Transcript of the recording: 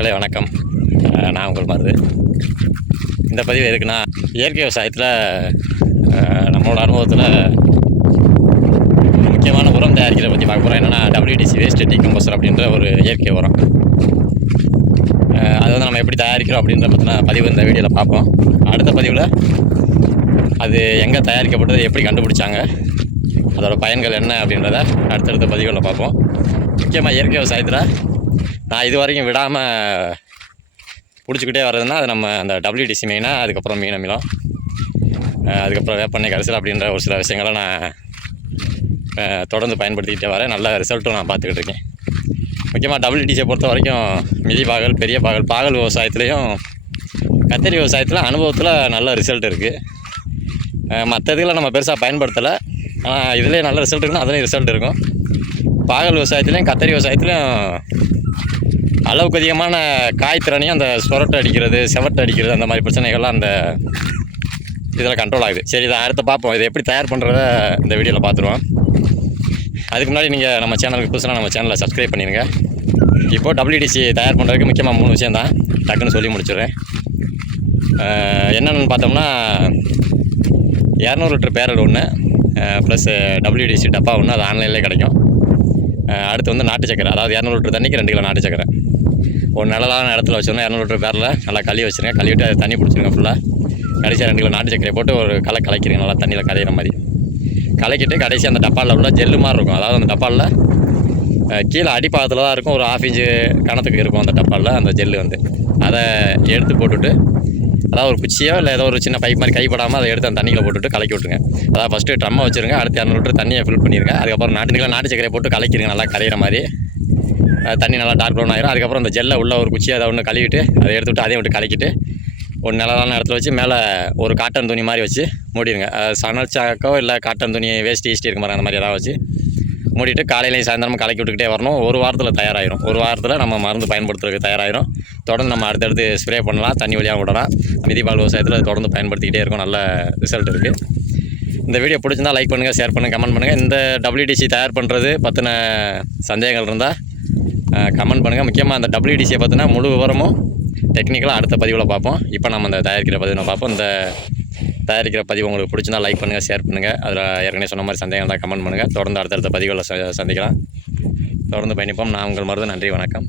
மக்களே வணக்கம். நான் உங்கள் மருது. இந்த பதிவு எதுக்குன்னா, இயற்கை விவசாயத்தில் நம்மளோட அனுபவத்தில் முக்கியமான உரம் தயாரிக்கிறத பற்றி பார்க்க போகிறோம். என்னென்னா WDC வேஸ்ட் டீகம்போசர் அப்படின்ற ஒரு இயற்கை உரம். அது வந்து நம்ம எப்படி தயாரிக்கிறோம் அப்படின்ற பற்றின பதிவு இந்த வீடியோவில் பார்ப்போம். அடுத்த பதிவில் அது எங்கே தயாரிக்கப்பட்டது, எப்படி கண்டுபிடிச்சாங்க, அதோட பயன்கள் என்ன அப்படின்றத அடுத்தடுத்த பதிவுகளில் பார்ப்போம். முக்கியமாக இயற்கை விவசாயத்தில் நான் இது வரைக்கும் விடாமல் பிடிச்சிக்கிட்டே வர்றதுன்னா அது நம்ம அந்த WDC மெயினாக, அதுக்கப்புறம் மீன் அமிலம், அதுக்கப்புறம் வேப்பெண்ணெய் கரைசல் அப்படின்ற ஒரு சில விஷயங்களை நான் தொடர்ந்து பயன்படுத்திக்கிட்டே வரேன். நல்ல ரிசல்ட்டும் நான் பார்த்துக்கிட்டு இருக்கேன். முக்கியமாக WDCயை பொறுத்த வரைக்கும் மிதி பாகல், பெரிய பாகல் விவசாயத்துலேயும் கத்தரி விவசாயத்தில் அனுபவத்தில் நல்ல ரிசல்ட் இருக்குது. மற்ற இதுகளை நம்ம பெருசாக பயன்படுத்தலை, ஆனால் இதுலேயே நல்ல ரிசல்ட் இருக்குன்னா அதுலேயும் ரிசல்ட் இருக்கும். பாகல் விவசாயத்துலேயும் கத்தரி விவசாயத்துலேயும் அளவுக்கு அதிகமான காய் திறனையும் அந்த சொரட்டை அடிக்கிறது, செவட்டை அடிக்கிறது, அந்த மாதிரி பிரச்சனைகள்லாம் அந்த இதில் கண்ட்ரோல் ஆகுது. சரி, இதை அடுத்து பார்ப்போம். இதை எப்படி தயார் பண்ணுறத இந்த வீடியோவில் பார்த்துருவோம். அதுக்கு முன்னாடி நீங்கள் நம்ம சேனலுக்கு புதுசாக நம்ம சேனலை சப்ஸ்கிரைப் பண்ணிடுங்க. இப்போது WDC தயார் பண்ணுறதுக்கு முக்கியமாக 3 விஷயம் தான், டக்குன்னு சொல்லி முடிச்சிடுறேன். என்னென்னு பார்த்தோம்னா 200 லிட்டர் பேரல் ஒன்று, ப்ளஸ் WDC டப்பா ஒன்று, அது ஆன்லைன்லேயே கிடைக்கும். அடுத்து வந்து நாட்டு சக்கரை, அதாவது 200 லிட்டர் தண்ணிக்கு 2 கிலோ நாட்டு சக்கரை. ஒரு நிழலான இடத்துல வச்சோன்னா 200 லிட்டர் பேரில் நல்லா கழுவி வச்சுருங்க. கழுவிட்டு அதை தண்ணி பிடிச்சிருங்க ஃபுல்லாக. கடைசியாக 2 கிலோ நாட்டு சக்கரையை போட்டு ஒரு கலக்கிறீங்க, நல்லா தண்ணியில் கரையிற மாதிரி கலக்கிட்டு, கடைசி அந்த டப்பாவில் உள்ள ஜெல்லு மாதிரி இருக்கும். அதாவது அந்த டப்பாவில் கீழே அடிப்பாகத்தில் தான் இருக்கும், ஒரு 1/2 இன்ச்சு கணத்துக்கு இருக்கும் அந்த டப்பாவில் அந்த ஜெல்லு வந்து. அதை எடுத்து போட்டுவிட்டு, அதாவது ஒரு குச்சியோ இல்லை ஏதோ ஒரு சின்ன பைப் மாதிரி கைப்படாமல் அதை எடுத்து அந்த தண்ணியில் போட்டுவிட்டு கலக்கி விட்டுருங்க. அதாவது ஃபஸ்ட்டு ட்ரம்மை வச்சுருங்க, அடுத்து 200 லிட்டர் தண்ணியை ஃபில் பண்ணிடுங்க. அதுக்கப்புறம் 2 கிலோ நாட்டு சக்கரையை போட்டு கலக்கிடுங்க, நல்லா கரையிற மாதிரி. தண்ணி நல்லா டார்க் ப்ரௌன் ஆகிரும். அதுக்கப்புறம் அந்த ஜெல்லை உள்ள ஒரு குச்சியை அதை ஒன்று கழுவிட்டு அதை எடுத்துவிட்டு அதையும் விட்டு கலக்கிட்டு ஒரு நிழலான இடத்துல வச்சு மேலே ஒரு காட்டன் துணி மாதிரி வச்சு மூடிடுங்க. சணல் சாக்கோ இல்லை காட்டன் துணி வேஸ்ட் ஈஸ்ட் இருக்க மாதிரி அந்த மாதிரி ஏதாவது வச்சு மூடிட்டு காலையிலையும் சாயந்தரமும் கலக்கி விட்டுக்கிட்டே வரணும். ஒரு வாரத்தில் தயாராகிடும். ஒரு வாரத்தில் நம்ம மருந்து பயன்படுத்துறதுக்கு தயாராகிடும். தொடர்ந்து நம்ம அடுத்தடுத்து ஸ்ப்ரே பண்ணலாம், தண்ணி வழியாக விடலாம். மிதிபால் விவசாயத்தில் அது தொடர்ந்து பயன்படுத்திக்கிட்டே இருக்கும். நல்ல ரிசல்ட் இருக்குது. இந்த வீடியோ பிடிச்சிருந்தால் லைக் பண்ணுங்கள், ஷேர் பண்ணுங்கள், கமெண்ட் பண்ணுங்கள். இந்த WDC தயார் பண்ணுறது பற்றின சந்தேகங்கள் இருந்தால் கமெண்ட் பண்ணுங்கள். முக்கியமாக அந்த WDCயை பற்றின முழு விவரமும் டெக்னிக்கலாக அடுத்த பதிவில் பார்ப்போம். இப்போ நம்ம அந்த தயாரிக்கிற பதிவை பார்ப்போம். இந்த தயாரிக்கிற பதிவு உங்களுக்கு பிடிச்சிருந்தால் லைக் பண்ணுங்கள், ஷேர் பண்ணுங்கள். அதில் ஏற்கனவே சொன்ன மாதிரி சந்தேகம் தான் கமெண்ட் பண்ணுங்கள். தொடர்ந்து அடுத்தடுத்த பதிவுகளில் சந்திக்கலாம். தொடர்ந்து பயணிப்போம். நான் உங்கள் மருது. நன்றி, வணக்கம்.